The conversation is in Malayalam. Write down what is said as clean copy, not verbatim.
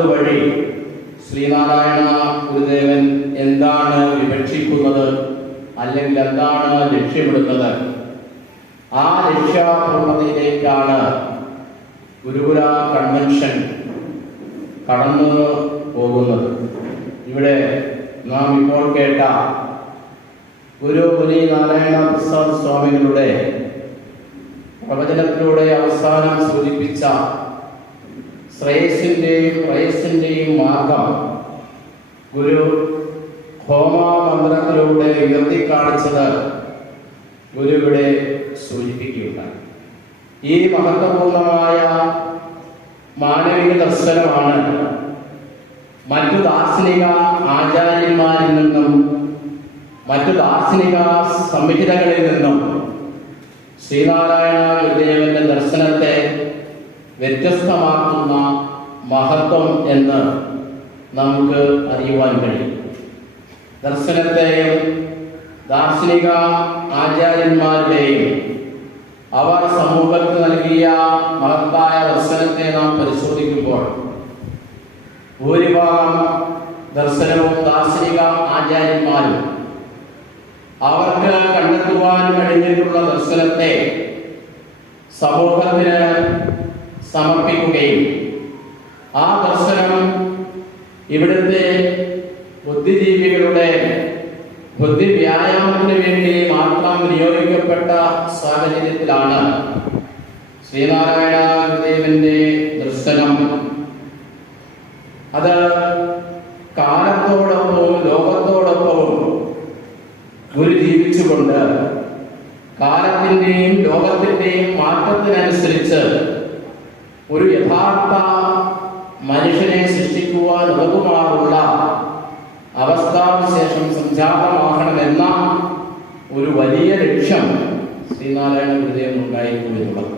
അതുവഴി ശ്രീനാരായണ ഗുരുദേവൻ എന്താണ് വിവക്ഷിക്കുന്നത്, അല്ലെങ്കിൽ എന്താണ് ലക്ഷ്യമിടുന്നത്? ആ ലക്ഷ്യപൂർണ്ണതയിലേക്കാണ് ഗുരുകുല കൺവെൻഷൻ കടന്നു പോകുന്നത്. ഇവിടെ നാം ഇപ്പോൾ കേട്ട ഗുരു മുനി നാരായണ പ്രസാദ് സ്വാമികളുടെ പ്രവചനത്തിലൂടെ അവസാനം സൂചിപ്പിച്ച ശ്രേയസിന്റെയും പ്രയസിന്റെയും മാർഗം ഗുരു ഹോമമന്ത്രത്തിലൂടെ ഉയർത്തിക്കാണിച്ചത് ഗുരു ഇവിടെ സൂചിപ്പിക്കുകയുണ്ടായി. ഈ മഹത്വപൂർണമായ മാനവിക ദർശനമാണ് മറ്റു ദാർശനിക ആചാര്യന്മാരിൽ നിന്നും മറ്റു ദാർശനിക സംഹിതകളിൽ നിന്നും ശ്രീനാരായണ ഗുരുദേവന്റെ ദർശനത്തെ വ്യത്യസ്തമാക്കുന്ന മഹത്വം എന്ന് നമുക്ക് അറിയുവാൻ കഴിയും. ദർശനത്തെയും ദാർശനിക ആചാര്യന്മാരുടെയും അവർ സമൂഹത്തിന് നൽകിയ മഹത്തായ ദർശനത്തെ നാം പരിശോധിക്കുമ്പോൾ ഭൂരിഭാഗം ദർശനവും ദാർശനിക ആചാര്യന്മാരും അവർക്ക് കണ്ടെത്തുവാൻ കഴിഞ്ഞിട്ടുള്ള ദർശനത്തെ സമൂഹത്തിന് സമർപ്പിക്കുകയും ആ ദർശനം ഇവിടുത്തെ ബുദ്ധിജീവികളുടെ ബുദ്ധിവ്യായാമത്തിന് വേണ്ടി മാത്രം വിനിയോഗിക്കപ്പെട്ട സാഹചര്യത്തിലാണ് ശ്രീനാരായണ ഗുരുദേവന്റെ ദർശനം അത് കാലത്തോടൊപ്പവും ലോകത്തോടൊപ്പവും ഗുരു ജീവിച്ചുകൊണ്ട് കാലത്തിന്റെയും ലോകത്തിന്റെയും മാറ്റത്തിനനുസരിച്ച് ഒരു യഥാർത്ഥ മനുഷ്യനെ സൃഷ്ടിക്കുവാൻ ഉതകുമാറുള്ള അവസ്ഥാവിശേഷം സംജാതമാകണമെന്ന ഒരു വലിയ ലക്ഷ്യം ശ്രീനാരായണ ഗുരുദേവൻ ഉണ്ടായിരിക്കുമെന്നുള്ളത്.